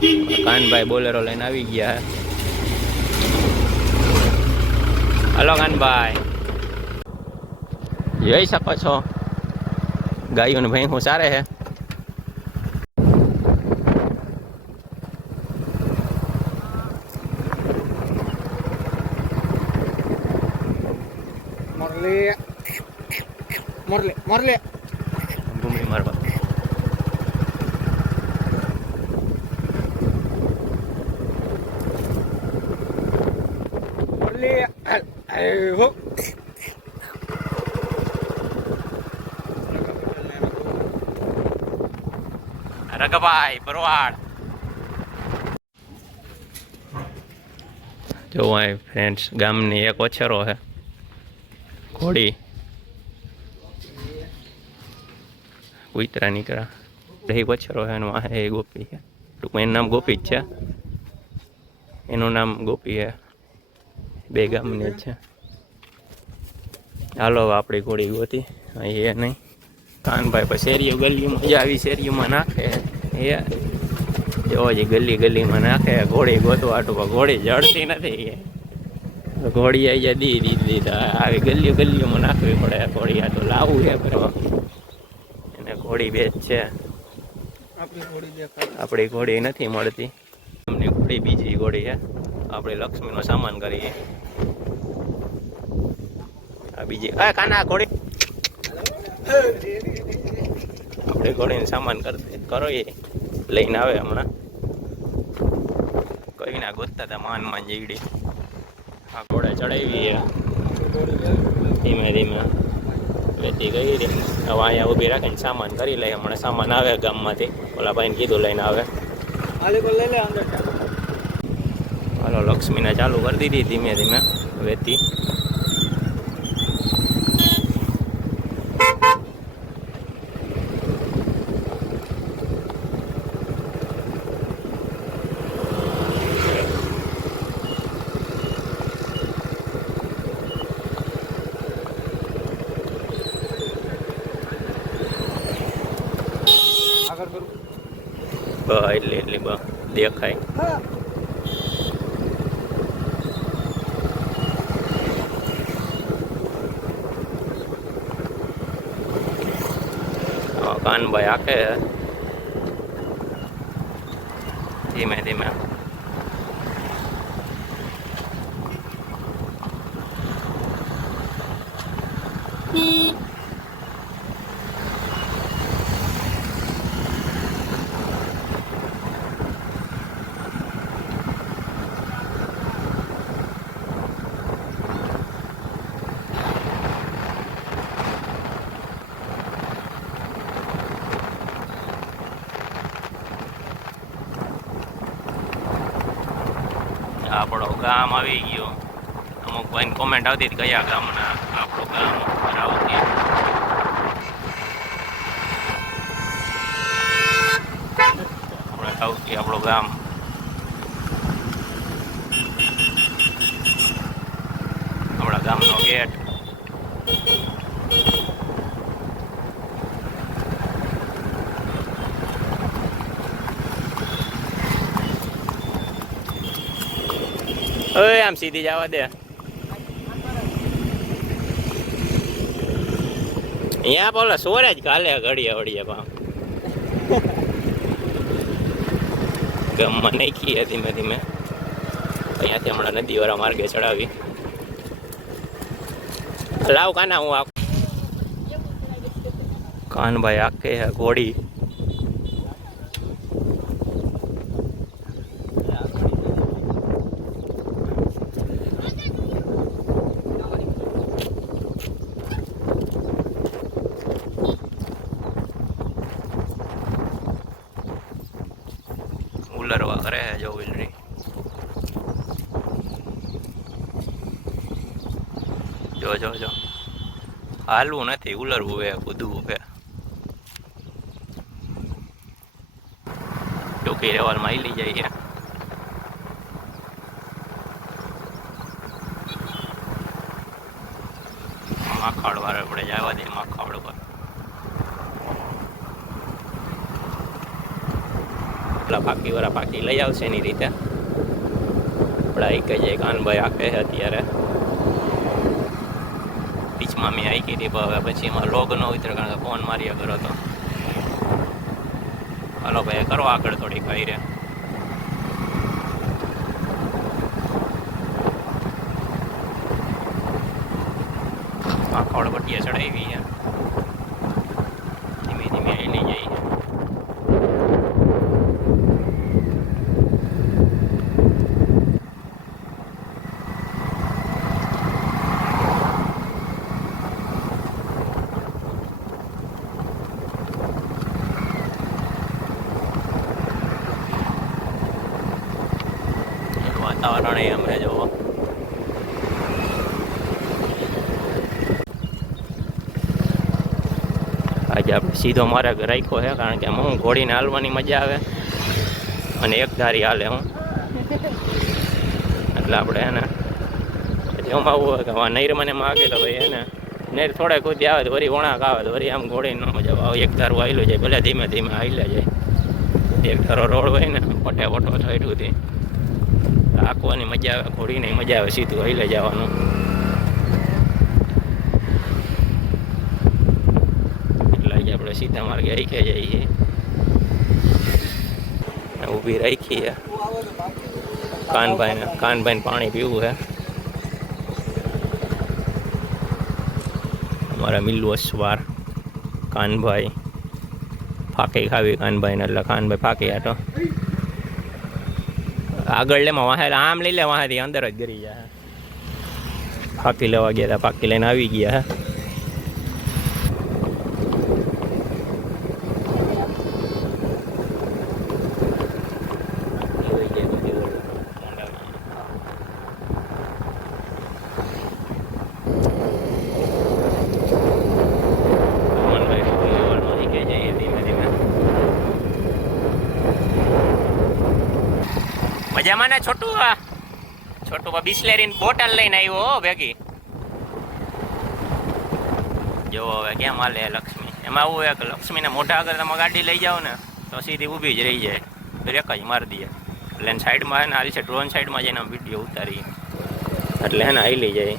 Kanbhai Bolero લઈને આવી ગયા. હલો કાનભાઈ, જોઈ શકો છો ગાયો ને ભાઈ હું સારે હે. મોરલે ઘૂમડી મારવા. રગભાઈ ભરવાડ જો ફ્રેન્ડ્સ ગામની એક ઓછેરો હે ઘોડી કુતરા નીકળ્યા. એ ઓછેરો હે એનું એ ગોપી છે. ટૂંકમાં એનું નામ ગોપી જ છે. એનું નામ ગોપી છે. બે ગામની જ છે. હાલો આપણી ઘોડી ગોતી એ નહીં. કાનભાઈ પછી શેરીઓ ગલીમાં મજા આવી શેરીઓમાં નાખે એ જો જે ગલીમાં નાખે ઘોડી ગોતવા આટું ઘોડી જડતી નથી. ઘોડી આવી જાય દીધા આવી ગલીઓમાં નાખવી પડે. ઘોડી આ તો લાવવું છે પણ એને ઘોડી બે જ છે. આપણી ઘોડી નથી મળતી. એમની ઘોડી બીજી ઘોડી છે. આપણે લક્ષ્મીનો સામાન કરીએ. આ બીજી કાના ઘોડી આપણે ઘોડીને સામાન કરો એ લઈને આવે હમણાં. કઈ ના ગોતતા હતા માન જીવડી. આ ઘોડે ચડાવી ધીમે ધીમે વેતી ગઈ રહી. હવે અહીંયા ઊભી રાખીને સામાન કરી લઈએ. હમણાં સામાન આવે ગામમાંથી. ઓલા ભાઈને કીધું લઈને આવે. હાલો લક્ષ્મીને ચાલુ કરી દીધી ધીમે ધીમે વેતી. એટલી દેખાય. કાનભાઈ આખે ધીમે ધીમે આપણો ગામ આવી ગયો. અમુક ભાઈને કોમેન્ટ આવતી હતી કયા ગામના આપણું ગામ આવતી. આપણે આવતી આપણું ગામ. આપણા ગામનો ગેટ. ઓય આમ સીધી જવા દે. અહીંયા બોલો સોરે જ કાલે ઘડીએ વળીએ પામ ગામમાં નાખીએ ધીમે ધીમે. અહીંયાથી હમણાં નદીવાળા માર્ગે ચડાવી. લાવ કાના હું આપ. કાનભાઈ આખે ઘોડી ઉલરવા કરે છે જો ઉલરી. જો હાલવું નથી ઉલરવું હે કૂદવું હે. ચોકી રેવાલમાં હિલી જાય છે. માખડ વાળા આપણે જવા દે. માખડ પર પેલા ફાંકીવાળા ફાંકી લઈ આવશે એની રીતે. આપણા એક જાય કાનભાઈ હાકે છે અત્યારે. પીચમાં મેં હાકી હતી હવે પછી એમાં લોગ ન ઉતરે કારણ કે ફોન માર્યા કરો તો. હાલો ભાઈ કરો આગળ થોડી ખાઈ રે. આખોડ પટ્ટીએ ચડાવી છે. ધીમે ધીમે લઈ જઈએ. વાતાવરણ એ અમે જોવો. આજે આપણે સીધો માર્ગ રાખ્યો છે કારણ કે હું ઘોડીને હાલવાની મજા આવે અને એક ધારી હાલે હું એટલે આપણે એને એમાં આવું હોય કે નૈર મને માગે તો ભાઈ એને નૈર થોડા કૂદી આવે તો વળી વણાક આવે તો વળી આમ ઘોડીને ન મજા આવે. એક ધારું હાલ્યું જાય ભલે ધીમે ધીમે હાલ્યા જાય. એક ધારો રોડ હોય ને પટે પટો થઈટુંથી આંકવાની મજા આવે, ઘોડીને મજા આવે, સીધું હાલ્યા જવાનું. આપણે સીધા માર્ગે રાખી જઈએ. ઊભી રાખી છે કાનભાઈને પાણી પીવું છે. અમારા મિલ્લુ અસવાર કાનભાઈ ફાંકી ખાવી કાનભાઈને એટલે કાનભાઈ ફાંકી આટો આગળ લેમાં વાહે આમ લઈ લે વાહેથી અંદર જ ગરી જાય. ફાંકી લેવા ગયા હતા, ફાંકી લઈને આવી ગયા. મજામાં ને છોટું બિસ્લેરીની બોટલ લઈને આવ્યો ભેગી. જો હવે કેમ હાલે લક્ષ્મી. એમાં આવું હોય કે લક્ષ્મીને મોઢા આગળ તમે ગાડી લઈ જાઓ ને તો સીધી ઊભી જ રહી જાય, બ્રેક જ મારી દઈએ. એટલે એને સાઈડમાં હે ને હાલ છે ડ્રોન સાઈડમાં જઈને વિડીયો ઉતારી એટલે હે ને હાલી જાય.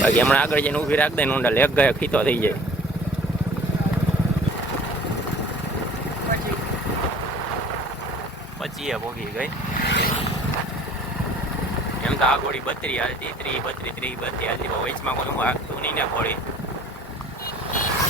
બાકી હમણાં આગળ જઈને ઊભી રાખ દે ને ઊંડા લેગ ગયા ખીતો થઈ જાય. પછી ભોગી ગઈ. એમ તો આ ઘોડી 32 હાલતી, 30 હાલતી. વચમાં કોઈ હું હાંકતું નહીં ને ઘોડી.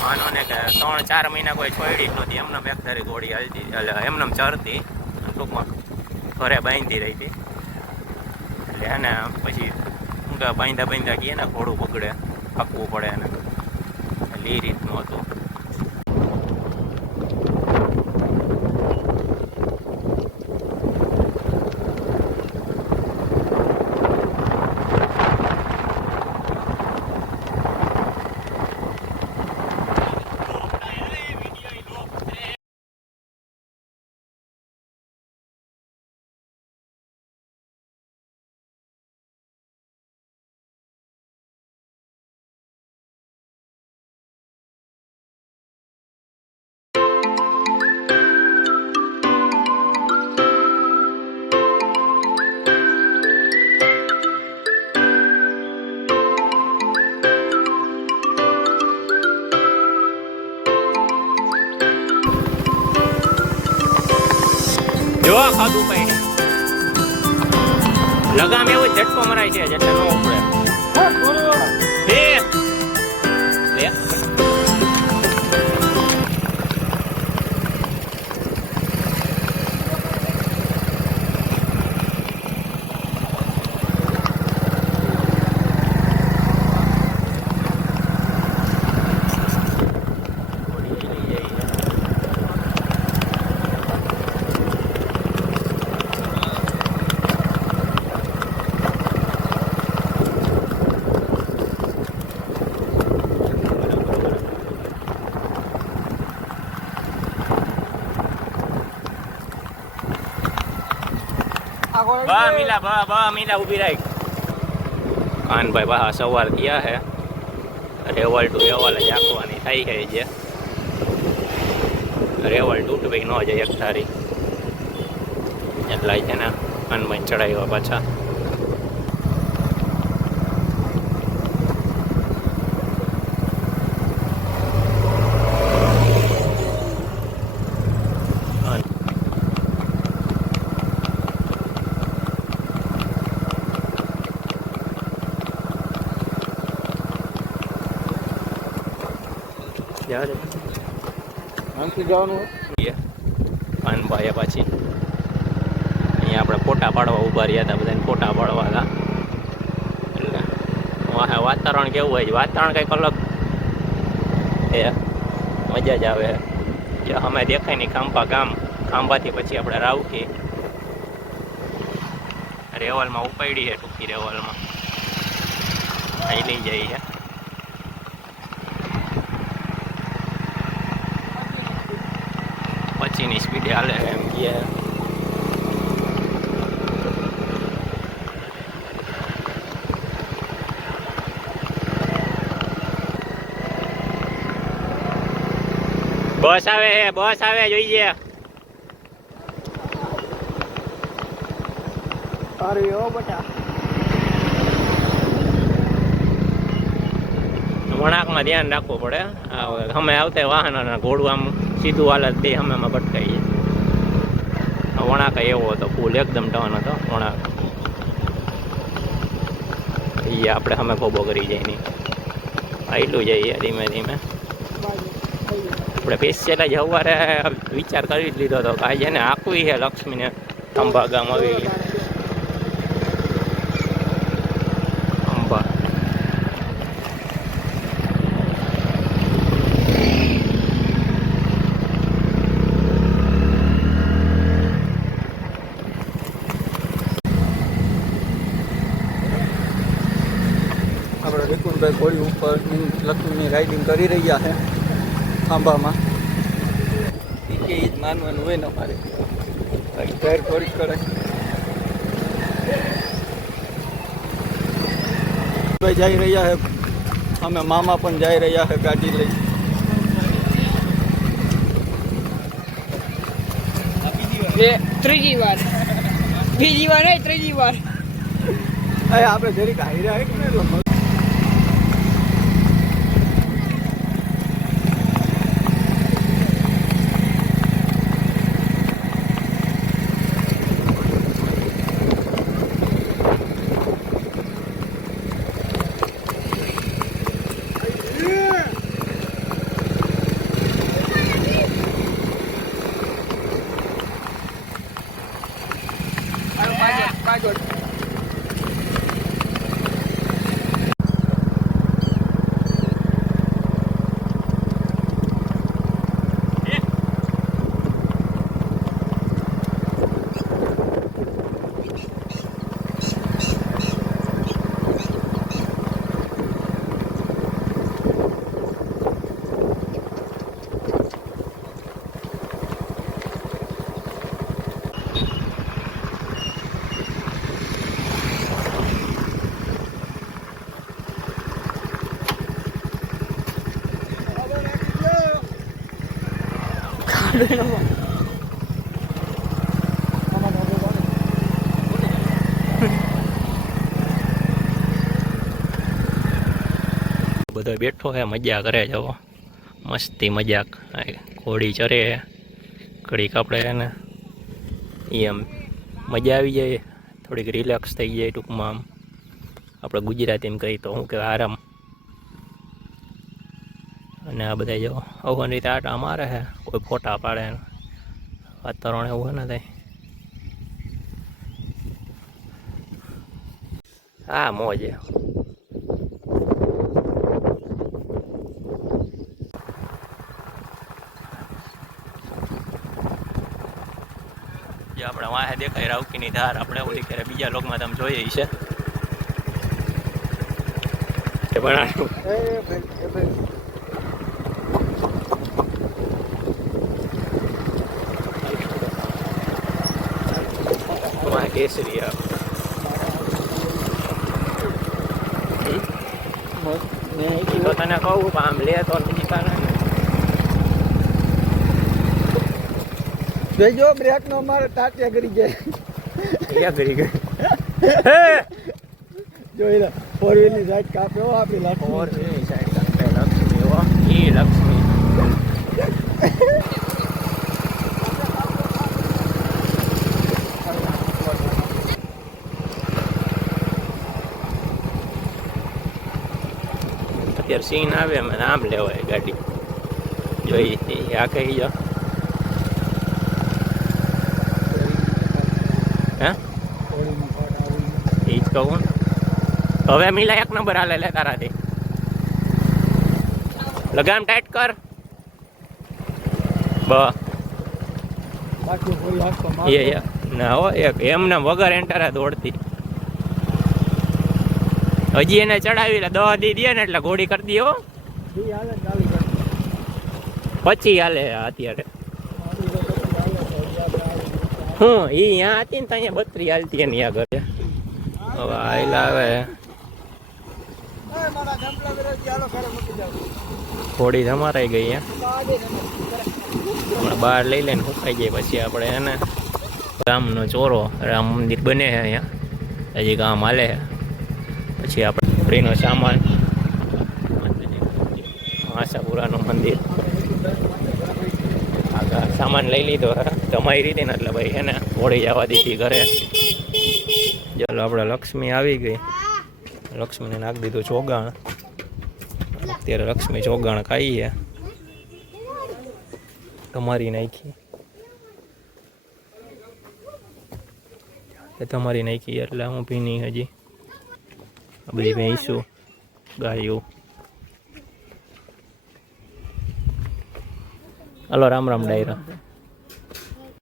માનો ને કે 3-4 મહિના કોઈ છોડી જ નહોતી. એમને એક ધારી ઘોડી હાલતી એટલે એમને ચરતી ટૂંકમાં ઘરે બાંધી રહી હતી. એટલે એને પછી બાંધા કહીએ ને ઘોડું બગડે, હાંકવું પડે એને. એટલે એ રીતનું હતું. જો ખાધું કઈ લગામ એવું ઝટકો મરાય છે એટલે ન ઉપડે. બા મીલા ઊભી રાખ. કાનભાઈ બા સવાર થયા હે. રેવલ ટુ રેવલ જ આખવાની થાય છે જે રેવલ તૂટવી ન જાય એક તારી. એટલે છે ને હનુમાન ચડાવ્યા પાછા. પાનભાઈ પાછી અહીંયા આપણે ફોટા પાડવા ઊભા રહ્યા હતા, બધાને ફોટા પાડવા હતા. એટલે વાતાવરણ કેવું હોય છે, વાતાવરણ કંઈક અલગ એ મજા જ આવે. અમે દેખાય નહીં ખાંભા ગામ, ખાંભાથી પછી આપણે રાવકી રેવલમાં ઉપાડી છે, ટૂંકી રેવલમાં અહીં લઈ જઈએ. પછીની સ્પીડે હાલે એમ કે બસ આવે જોઈએ. વળાંકમાં ધ્યાન રાખવું પડે. અમે આવતા વાહન ઘોડું આમ સીધું હાલત દે અમે ભટકાઈએ. વળાંક એવો હતો, ફૂલ એકદમ ટર્ન હતો વળાંક. એ આપણે અમે ખોબો કરી જાય નહીં, આટલું જઈએ ધીમે ધીમે. આપણે સ્પેશિયલ જ સવારે વિચાર કરી જ લીધો હતો કે આજે ને આખું છે લક્ષ્મીને અંબા ગામ આવી અંબા. આપણે વિપુલભાઈ ઘોડી ઉપર લક્ષ્મીની રાઇડિંગ કરી રહ્યા છે ખાંભામાં. એ જ માનવાનું હોય ને અમારે જાહેર થોડીક કરે. ભાઈ જઈ રહ્યા છે, અમે મામા પણ જઈ રહ્યા છે ગાડી લઈ. ત્રીજી વાર બીજી વાર નહીં, ત્રીજી વાર. આપણે જરીક હાઈ રહ્યા કે ને બધો બેઠો હે, મજા કરે જવો, મસ્તી મજાક. ઘોડી ચરે ઘડીક આપણે એને એમ મજા આવી જાય, થોડીક રિલેક્સ થઈ જાય. ટૂંકમાં આમ આપણે ગુજરાતીમાં કહી તો શું કહેવાય, આરામ. અને આ બધા જો અવન રીતે આટા મારે છે, કોઈ ફોટા પાડે, વાતાવરણ એવું ને થાય. હા મોજ. જે આપણે વાહે દેખાય રાવકીની ધાર, આપણે ઓલી કરે બીજા લોકમાં તમે જોઈએ છે બનાવ્યું. કેસરી તો તને કહું આમ લે તો બીજી કાર જોઈજો બ્રેક નો મારે તાટિયા કરી જાય એ કરી ગઈ જોઈ લે ફોર વ્હીલ ની સાઈડ કાપ્યો આપણી લાખ ઓર એ સાઈડ કાપે લક્ષ્મી હો એ લક્ષ્મી અત્યારે સીન આવે મને આમ લેવાય ગાડી જોઈ આ કહી જાઓ હે એ જ કહું ને. હવે મિલા એક નંબર હાલે લે તારાથી લગામ ટાઈટ કર બાકી કોઈ હાથો એ ના હો એક એમને વગર એન્ટર દોડતી હજી એને ચડાવી લે 10 દી દે ને એટલે ઘોડી કરી દે હો હાલે ચાલી જાય પછી હાલે અત્યારે હું એ અહીંયા હતી ને ત્યાં 32 હાલતી એની આગળ હવે આયલા આવે મારા ગમલા વિરોધી હાલો ઘરે મૂકી જાવ ઘોડી તમારાઈ ગઈ હમણાં બહાર લઈ લઈને સુકાઈ જાય પછી આપણે એને રામનો ચોરો રામ મંદિર બને છે અહીંયા હજી ગામ હાલે છે પછી આપણે ઘોડીનો સામાન આશાપુરાનું મંદિર આગળ સામાન લઈ લીધો તમારી રીતે ને એટલે ભાઈ એને ઘોડી જવા દીધી ઘરે ચાલો આપણે લક્ષ્મી આવી ગઈ લક્ષ્મીને નાખી દીધું ચોગાણ અત્યારે લક્ષ્મી ચોગાણ ખાઈએ તમારી નાખી તમારી નાખી એટલે હું પીની હજી આ બધી ભેંસું ગાયું હાલો રામ રામ ડાયરા